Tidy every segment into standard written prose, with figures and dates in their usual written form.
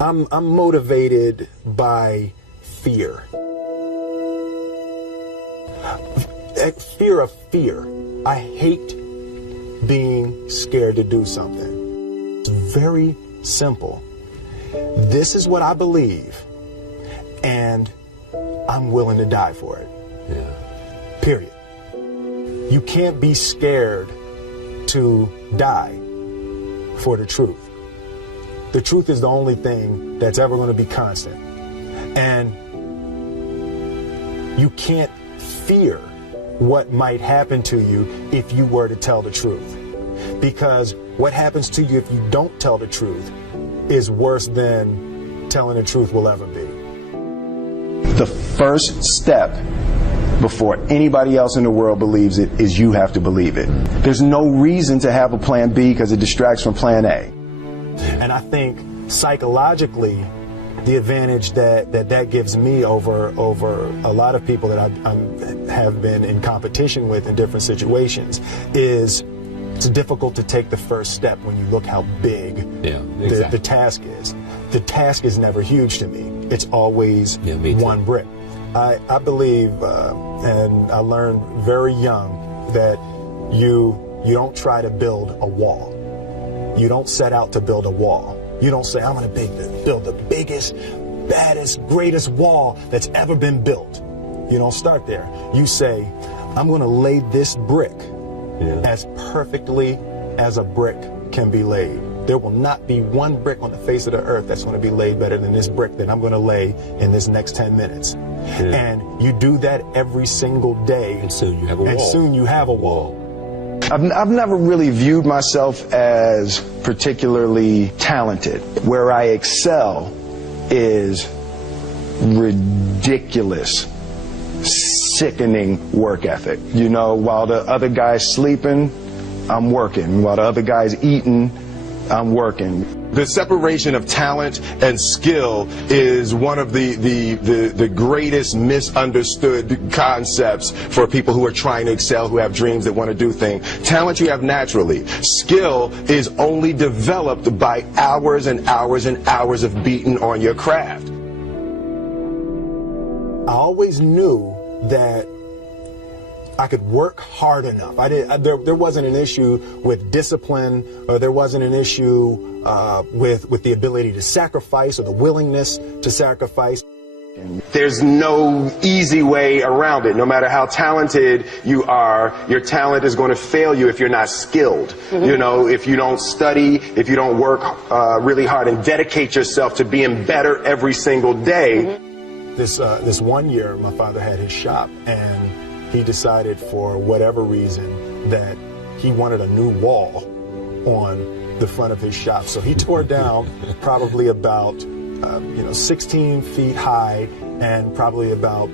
I'm motivated by fear. Fear of fear. I hate being scared to do something. It's very simple. This is what I believe, and I'm willing to die for it. Yeah. Period. You can't be scared to die for the truth. The truth is the only thing that's ever going to be constant. And you can't fear what might happen to you if you were to tell the truth. Because what happens to you if you don't tell the truth is worse than telling the truth will ever be. The first step before anybody else in the world believes it is you have to believe it. There's no reason to have a plan B because it distracts from plan A. And I think psychologically, the advantage that gives me over a lot of people that I have been in competition with in different situations is it's difficult to take the first step when you look how big the task is. The task is never huge to me. It's always one brick. I believe, and I learned very young, that you don't try to build a wall. You don't set out to build a wall. You don't say, I'm going to build the biggest, baddest, greatest wall that's ever been built. You don't start there. You say, I'm going to lay this brick as perfectly as a brick can be laid. There will not be one brick on the face of the earth that's going to be laid better than this brick that I'm going to lay in this next 10 minutes. And you do that every single day. And soon you have a wall. And soon you have a wall. I've never really viewed myself as particularly talented. Where I excel is ridiculous, sickening work ethic. You know, while the other guy's sleeping, I'm working. While the other guy's eating, I'm working. The separation of talent and skill is one of the greatest misunderstood concepts for people who are trying to excel, who have dreams that want to do things. Talent you have naturally. Skill is only developed by hours and hours and hours of beating on your craft. I always knew that I could work hard enough. There wasn't an issue with discipline, or there wasn't an issue with the ability to sacrifice or the willingness to sacrifice. There's no easy way around it. No matter how talented you are, your talent is going to fail you if you're not skilled. You know, if you don't study, if you don't work really hard and dedicate yourself to being better every single day. This one year, my father had his shop, and he decided for whatever reason that he wanted a new wall on the front of his shop. So he tore down probably about 16 feet high and probably about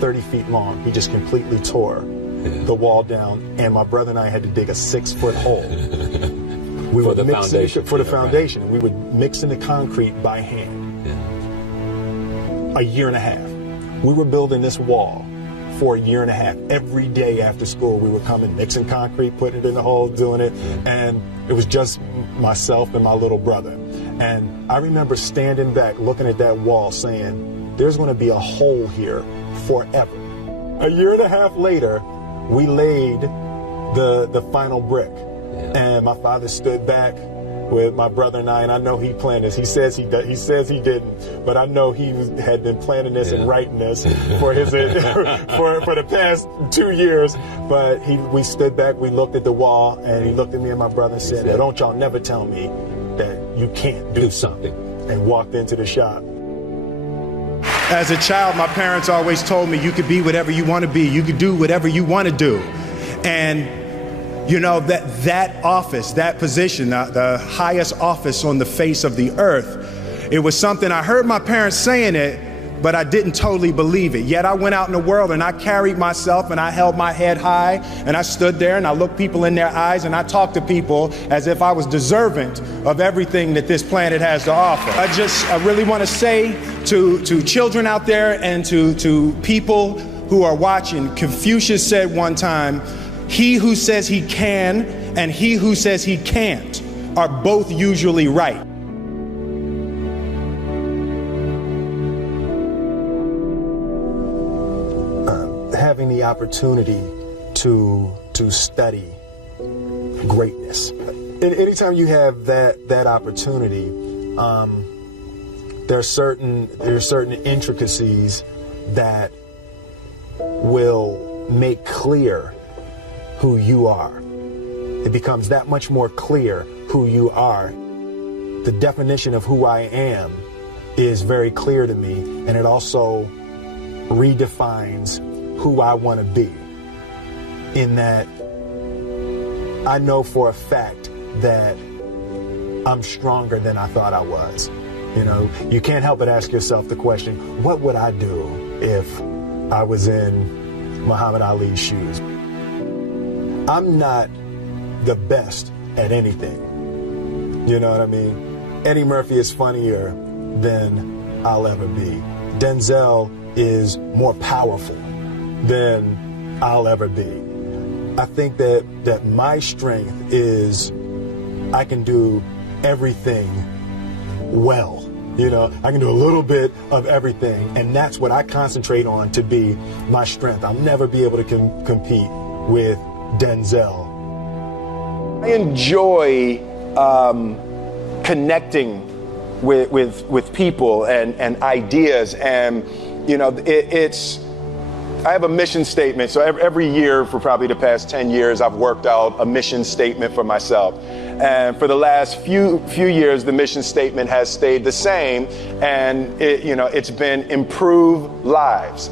30 feet long. He just completely tore the wall down, and my brother and I had to dig a 6-foot hole. We for would the mix foundation. for the foundation. Right. We would mix in the concrete by hand. A year and a half. We were building this wall for a year and a half. Every day after school, we would come and mix in concrete, putting it in the hole, doing it. And it was just myself and my little brother. And I remember standing back, looking at that wall, saying, there's going to be a hole here forever. A year and a half later, we laid the final brick. And my father stood back with my brother and I know he planned this. He says he didn't, but I know he had been planning this and writing this for his for the past 2 years. But we stood back, we looked at the wall, and he looked at me and my brother and said, "Now, don't y'all never tell me that you can't do something," and walked into the shop. As a child, my parents always told me you could be whatever you want to be. You could do whatever you want to do. And you know, that office, that position, the highest office on the face of the earth, it was something I heard my parents saying it, but I didn't totally believe it. Yet I went out in the world and I carried myself and I held my head high and I stood there and I looked people in their eyes and I talked to people as if I was deserving of everything that this planet has to offer. I really want to say to children out there and to people who are watching, Confucius said one time, he who says he can and he who says he can't are both usually right. the opportunity to study greatness. Anytime you have that opportunity, there are certain intricacies that will make clear who you are. It becomes that much more clear who you are. The definition of who I am is very clear to me, and it also redefines who I want to be. In that I know for a fact that I'm stronger than I thought I was. You know, you can't help but ask yourself the question, what would I do if I was in Muhammad Ali's shoes? I'm not the best at anything. You know what I mean? Eddie Murphy is funnier than I'll ever be. Denzel is more powerful than I'll ever be. I think that my strength is I can do everything well. You know, I can do a little bit of everything, and that's what I concentrate on to be my strength. I'll never be able to compete with Denzel. I enjoy connecting with people and ideas, and you know, I have a mission statement. So every year for probably the past 10 years, I've worked out a mission statement for myself. And for the last few years, the mission statement has stayed the same, and it's been improve lives,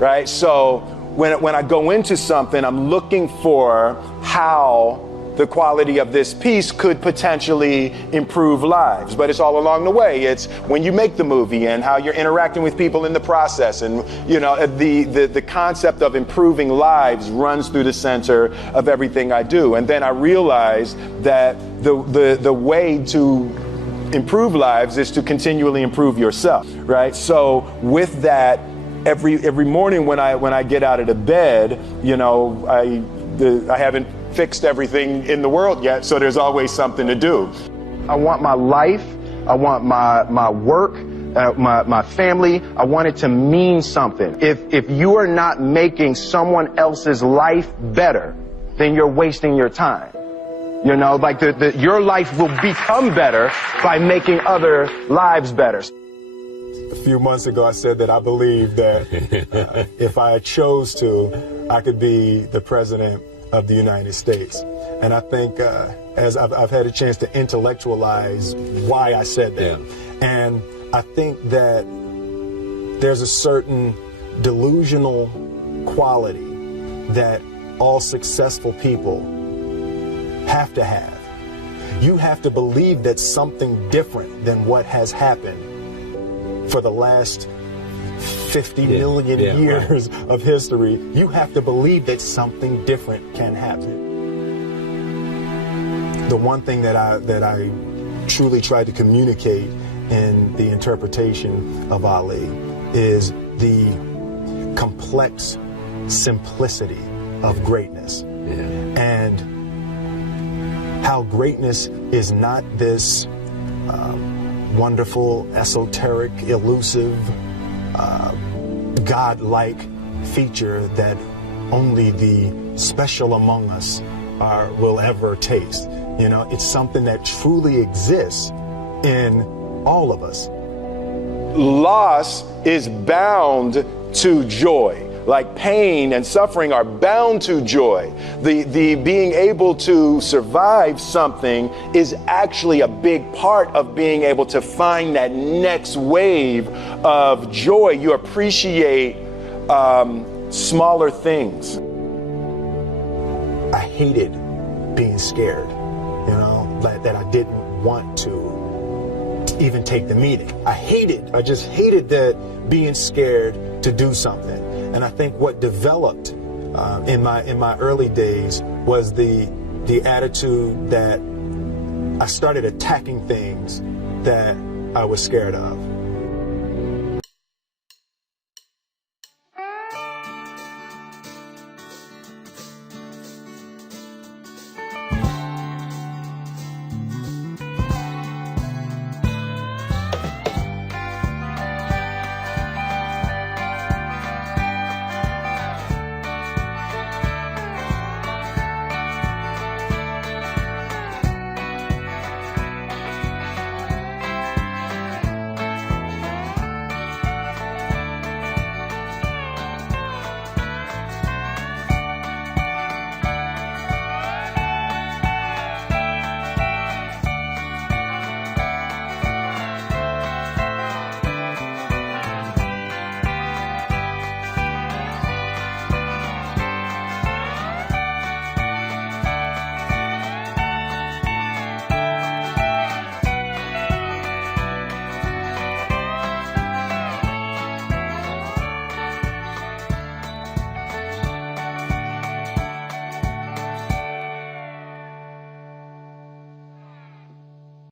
right? So when I go into something, I'm looking for how the quality of this piece could potentially improve lives. But it's all along the way. It's when you make the movie and how you're interacting with people in the process. And, you know, the concept of improving lives runs through the center of everything I do. And then I realized that the way to improve lives is to continually improve yourself, right? So with that, every morning when I get out of the bed, you know, I haven't fixed everything in the world yet, so there's always something to do. I want my life, I want my work, my family, I want it to mean something. If you are not making someone else's life better, then you're wasting your time. You know, like your life will become better by making other lives better. A few months ago, I said that I believe that if I chose to, I could be the president of the United States. And I think as I've had a chance to intellectualize why I said that. Yeah. And I think that there's a certain delusional quality that all successful people have to have. You have to believe that something different than what has happened for the last 50 million years of history. You have to believe that something different can happen. The one thing that I truly tried to communicate in the interpretation of Ali is the complex simplicity of greatness. And how greatness is not this wonderful, esoteric, elusive, God-like feature that only the special among us will ever taste. You know, it's something that truly exists in all of us. Loss is bound to joy. Like pain and suffering are bound to joy. The being able to survive something is actually a big part of being able to find that next wave of joy. You appreciate smaller things. I hated being scared, you know, that I didn't want to even take the meeting. I just hated that being scared to do something. And I think what developed in my early days was the attitude that I started attacking things that I was scared of.